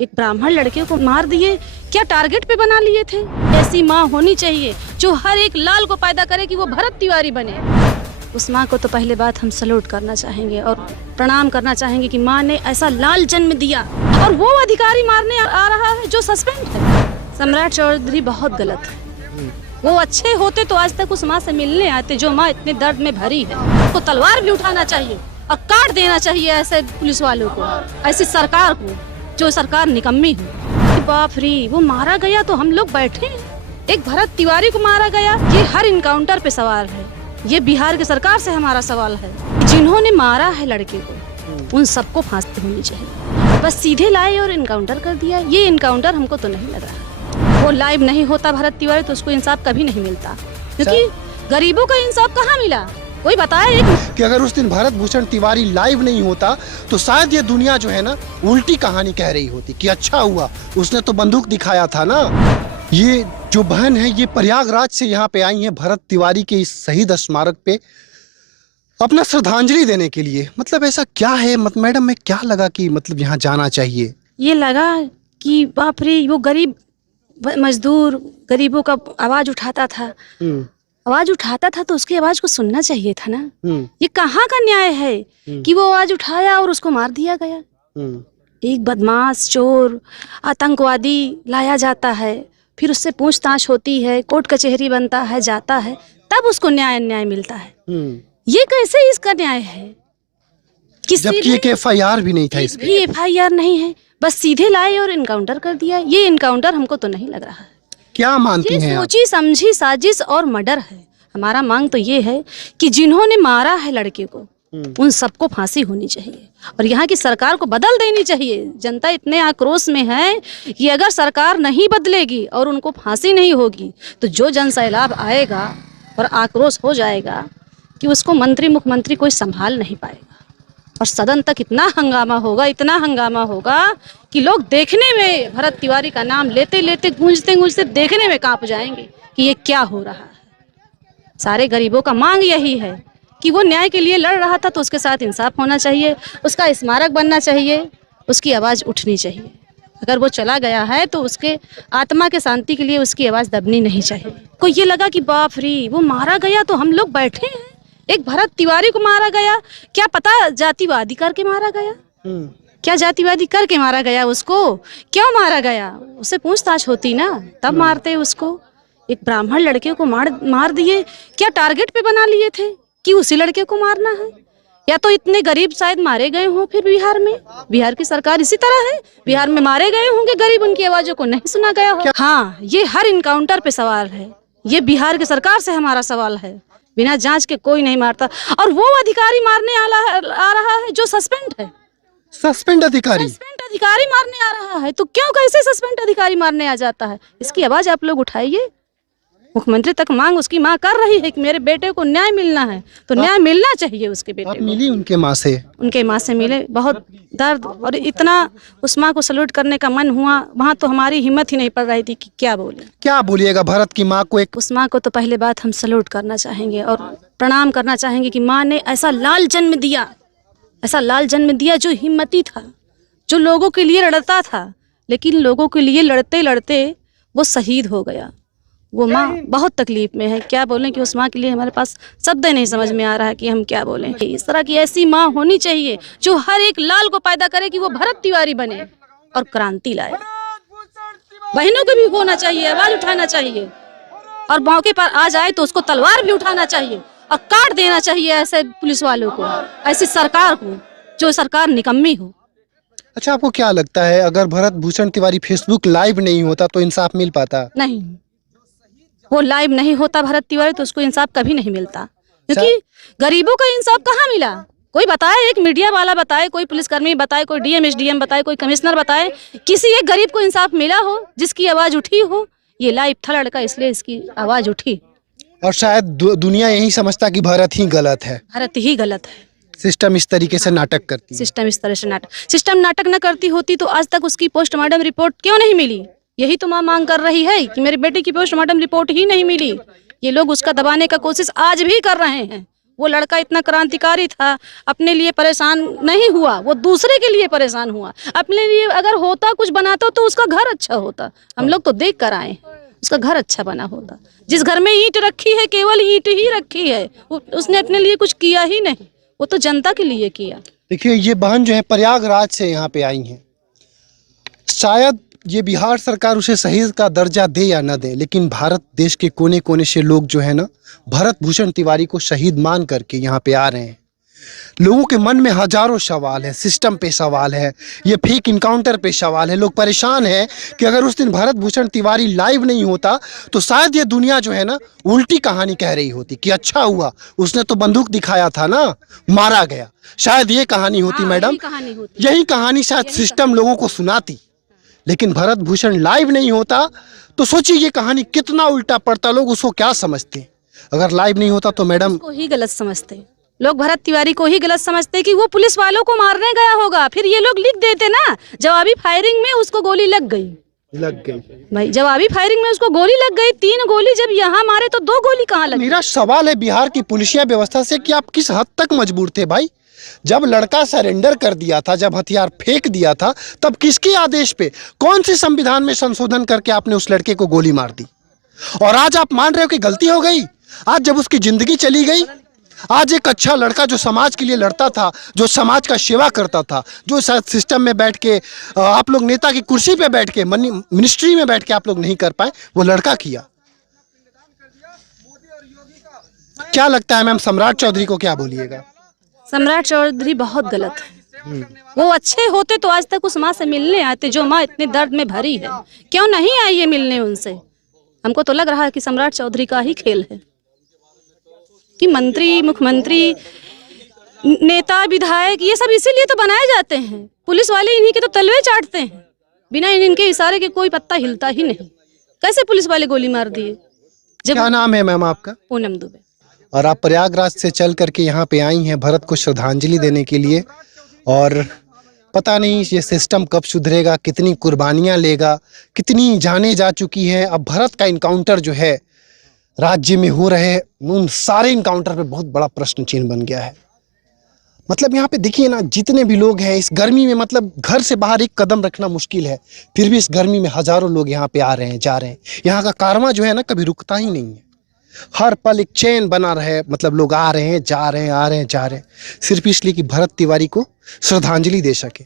एक ब्राह्मण लड़के को मार दिए, क्या टारगेट पे बना लिए थे? ऐसी माँ होनी चाहिए जो हर एक लाल को पैदा करे कि वो भरत तिवारी बने। उस माँ को तो पहले बात हम सैल्यूट करना चाहेंगे और प्रणाम करना चाहेंगे कि माँ ने ऐसा लाल जन्म दिया। और वो अधिकारी मारने आ रहा है जो सस्पेंड है। सम्राट चौधरी बहुत गलत है। वो अच्छे होते तो आज तक उस माँ से मिलने आते जो माँ इतने दर्द में भरी है। उसको तलवार भी उठाना चाहिए और काट देना चाहिए ऐसे पुलिस वालों को, ऐसी सरकार को जो सरकार निकम्मी हो। बाप रे, वो मारा गया तो हम लोग बैठे हैं। एक भरत तिवारी को मारा गया, ये हर इनकाउंटर पे सवाल है। ये बिहार की सरकार से हमारा सवाल है। जिन्होंने मारा है लड़के को उन सबको फांसी होनी चाहिए। बस सीधे लाए और इनकाउंटर कर दिया। ये इनकाउंटर हमको तो नहीं लगा। वो लाइव नहीं होता भरत तिवारी तो उसको इंसाफ कभी नहीं मिलता, क्योंकि गरीबों का इंसाफ कहाँ मिला कोई बताए कि अगर उस दिन भरत भूषण तिवारी लाइव नहीं होता तो शायद ये दुनिया जो है ना उल्टी कहानी कह रही होती कि अच्छा हुआ उसने तो बंदूक दिखाया था ना। ये जो बहन है ये प्रयागराज से यहाँ पे आई है भरत तिवारी के इस शहीद स्मारक पे अपना श्रद्धांजलि देने के लिए। मतलब ऐसा क्या है मैडम, में क्या लगा कि मतलब यहाँ जाना चाहिए? ये लगा कि बाप रे, वो गरीब मजदूर गरीबों का आवाज उठाता था। आवाज उठाता था तो उसकी आवाज को सुनना चाहिए था ना। ये कहाँ का न्याय है कि वो आवाज उठाया और उसको मार दिया गया। एक बदमाश, चोर, आतंकवादी लाया जाता है, फिर उससे पूछताछ होती है, कोर्ट कचहरी बनता है, जाता है, तब उसको न्याय मिलता है। ये कैसे इसका न्याय है? जबकि एक FIR भी नहीं था, इस भी FIR नहीं है, बस सीधे लाए और इनकाउंटर कर दिया। ये इनकाउंटर हमको तो नहीं लग रहा है। क्या मानती हैं आप? सोची समझी साजिश और मर्डर है। हमारा मांग तो ये है कि जिन्होंने मारा है लड़के को उन सबको फांसी होनी चाहिए और यहाँ की सरकार को बदल देनी चाहिए। जनता इतने आक्रोश में है कि अगर सरकार नहीं बदलेगी और उनको फांसी नहीं होगी तो जो जन सैलाब आएगा और आक्रोश हो जाएगा कि उसको मंत्री मुख्यमंत्री कोई संभाल नहीं पाएगा और सदन तक इतना हंगामा होगा कि लोग देखने में भरत तिवारी का नाम लेते लेते गूंजते देखने में कांप जाएंगे कि ये क्या हो रहा है। सारे गरीबों का मांग यही है कि वो न्याय के लिए लड़ रहा था तो उसके साथ इंसाफ होना चाहिए, उसका स्मारक बनना चाहिए, उसकी आवाज़ उठनी चाहिए। अगर वो चला गया है तो उसके आत्मा के शांति के लिए उसकी आवाज़ दबनी नहीं चाहिए। को ये लगा कि बाप रे, वो मारा गया तो हम लोग बैठे हैं। एक भरत तिवारी को मारा गया, क्या पता जातिवादी करके मारा गया? क्या जातिवादी करके मारा गया? उसको क्यों मारा गया? उससे पूछताछ होती ना, तब मारते उसको। एक ब्राह्मण लड़के को मार दिए, क्या टारगेट पे बना लिए थे कि उसी लड़के को मारना है? या तो इतने गरीब शायद मारे गए हों फिर बिहार में। बिहार की सरकार इसी तरह है, बिहार में मारे गए होंगे गरीब, उनकी आवाजों को नहीं सुना गया हो। हाँ, ये हर इनकाउंटर पे सवाल है। ये बिहार की सरकार से हमारा सवाल है। बिना जांच के कोई नहीं मारता और वो अधिकारी मारने आ रहा है जो सस्पेंड है। सस्पेंड अधिकारी मारने आ रहा है तो क्यों, कैसे सस्पेंड अधिकारी मारने आ जाता है? इसकी आवाज आप लोग उठाइए। मुख्यमंत्री तक मांग उसकी माँ कर रही है कि मेरे बेटे को न्याय मिलना है तो न्याय मिलना चाहिए उसके बेटे को। मिली उनके माँ से मिले। बहुत दर्द और इतना उस माँ को सैल्यूट करने का मन हुआ। वहाँ तो हमारी हिम्मत ही नहीं पड़ रही थी कि क्या बोलिएगा भरत की माँ को। उस माँ को तो पहले बात हम सैल्यूट करना चाहेंगे और प्रणाम करना चाहेंगे कि माँ ने ऐसा लाल जन्म दिया जो हिम्मती था, जो लोगों के लिए लड़ता था, लेकिन लोगों के लिए लड़ते लड़ते वो शहीद हो गया। वो माँ बहुत तकलीफ में है। क्या बोलें कि उस माँ के लिए हमारे पास शब्द नहीं समझ में आ रहा है कि हम क्या बोलें। इस तरह की ऐसी माँ होनी चाहिए जो हर एक लाल को पैदा करे कि वो भरत तिवारी बने और क्रांति लाए। बहनों को भी होना चाहिए, आवाज उठाना चाहिए और मौके पर आ जाए तो उसको तलवार भी उठाना चाहिए और काट देना चाहिए ऐसे पुलिस वालों को, ऐसी सरकार को जो सरकार निकम्मी हो। अच्छा, आपको क्या लगता है अगर भरत भूषण तिवारी फेसबुक लाइव नहीं होता तो इंसाफ मिल पाता? नहीं, वो लाइव नहीं होता भरत तिवारी तो उसको इंसाफ कभी नहीं मिलता, क्योंकि गरीबों का इंसाफ कहाँ मिला कोई बताए? एक मीडिया वाला बताए, कोई पुलिसकर्मी बताए, कोई DM SDM बताए, कोई कमिश्नर बताए, किसी एक गरीब को इंसाफ मिला हो जिसकी आवाज उठी हो? ये लाइव था लड़का इसलिए इसकी आवाज उठी। और शायद दुनिया यही समझता कि भारत ही गलत है। सिस्टम इस तरीके से नाटक करती है। सिस्टम नाटक न करती होती तो आज तक उसकी पोस्टमार्टम रिपोर्ट क्यों नहीं मिली? यही तो माँ मांग कर रही है कि मेरे बेटे की पोस्टमार्टम रिपोर्ट ही नहीं मिली। ये लोग उसका दबाने का कोशिश आज भी कर रहे हैं। वो लड़का इतना क्रांतिकारी था, अपने लिए परेशान नहीं हुआ, वो दूसरे के लिए परेशान हुआ। अपने लिए अगर होता कुछ बनाता तो उसका घर अच्छा होता। हम लोग तो देख कर आए, उसका घर अच्छा बना होता। जिस घर में ईंट रखी है केवल ईंट ही रखी है, उसने अपने लिए कुछ किया ही नहीं, वो तो जनता के लिए किया। देखिए ये बहन जो है प्रयागराज से यहाँ पे आई हैं। शायद ये बिहार सरकार उसे शहीद का दर्जा दे या न दे, लेकिन भारत देश के कोने कोने से लोग जो है ना भरत भूषण तिवारी को शहीद मान करके यहाँ पे आ रहे हैं। लोगों के मन में हजारों सवाल है, सिस्टम पे सवाल है, ये फेक इनकाउंटर पे सवाल है। लोग परेशान हैं कि अगर उस दिन भरत भूषण तिवारी लाइव नहीं होता तो शायद ये दुनिया जो है ना उल्टी कहानी कह रही होती कि अच्छा हुआ उसने तो बंदूक दिखाया था ना, मारा गया। शायद ये कहानी होती मैडम, यही कहानी शायद सिस्टम लोगों को सुनाती। लेकिन भरत भूषण लाइव नहीं होता तो सोचिए ये कहानी कितना उल्टा पड़ता, लोग उसको क्या समझते। अगर लाइव नहीं होता तो मैडम को ही गलत समझते लोग, भरत तिवारी को ही गलत समझते कि वो पुलिस वालों को मारने गया होगा। फिर ये लोग लिख देते ना जवाबी फायरिंग में उसको गोली लग गई भाई, जवाबी फायरिंग में उसको गोली लग गई। 3 गोली जब यहाँ मारे तो 2 गोली कहाँ लगी। मेरा सवाल है बिहार की पुलिसिया व्यवस्था से कि आप किस हद तक मजबूर थे भाई। जब लड़का सरेंडर कर दिया था, जब हथियार फेंक दिया था, तब किसके आदेश पे, कौन से संविधान में संशोधन करके आपने उस लड़के को गोली मार दी। और आज आप मान रहे हो कि गलती हो गई। आज जब उसकी जिंदगी चली गई, आज एक अच्छा लड़का जो समाज के लिए लड़ता था, जो समाज का सेवा करता था, जो शायद सिस्टम में बैठ के आप लोग नेता की कुर्सी पे बैठ के मिनिस्ट्री में बैठ के आप लोग नहीं कर पाए, वो लड़का किया। क्या लगता है मैम सम्राट चौधरी को क्या बोलिएगा। सम्राट चौधरी बहुत गलत है। वो अच्छे होते तो आज तक उस माँ से मिलने आते जो माँ इतने दर्द में भरी है। क्यों नहीं आई है मिलने उनसे। हमको तो लग रहा है कि सम्राट चौधरी का ही खेल है कि मंत्री, मुख्यमंत्री, नेता, विधायक ये सब इसीलिए तो बनाए जाते हैं। पुलिस वाले इन्हीं के तो तलवे चाटते हैं, बिना इनके इशारे के कोई पत्ता हिलता ही नहीं। कैसे पुलिस वाले गोली मार दिए। क्या नाम है मैम आपका। पूनम दुबे। और आप प्रयागराज से चल करके यहाँ पे आई हैं भरत को श्रद्धांजलि देने के लिए। और पता नहीं ये सिस्टम कब सुधरेगा, कितनी कुर्बानियाँ लेगा, कितनी जानें जा चुकी हैं। अब भरत का इनकाउंटर जो है राज्य में हो रहे उन सारे इनकाउंटर पे बहुत बड़ा प्रश्न चिन्ह बन गया है। मतलब यहाँ पे देखिए ना जितने भी लोग हैं इस गर्मी में, मतलब घर से बाहर एक कदम रखना मुश्किल है, फिर भी इस गर्मी में हजारों लोग यहाँ पे आ रहे हैं, जा रहे हैं। यहाँ का कारवां जो है ना कभी रुकता ही नहीं है, हर पल एक चेन बना रहे। मतलब लोग आ रहे हैं, जा रहे हैं, आ रहे हैं, जा रहे हैं, सिर्फ इसलिए कि भरत तिवारी को श्रद्धांजलि दे सके।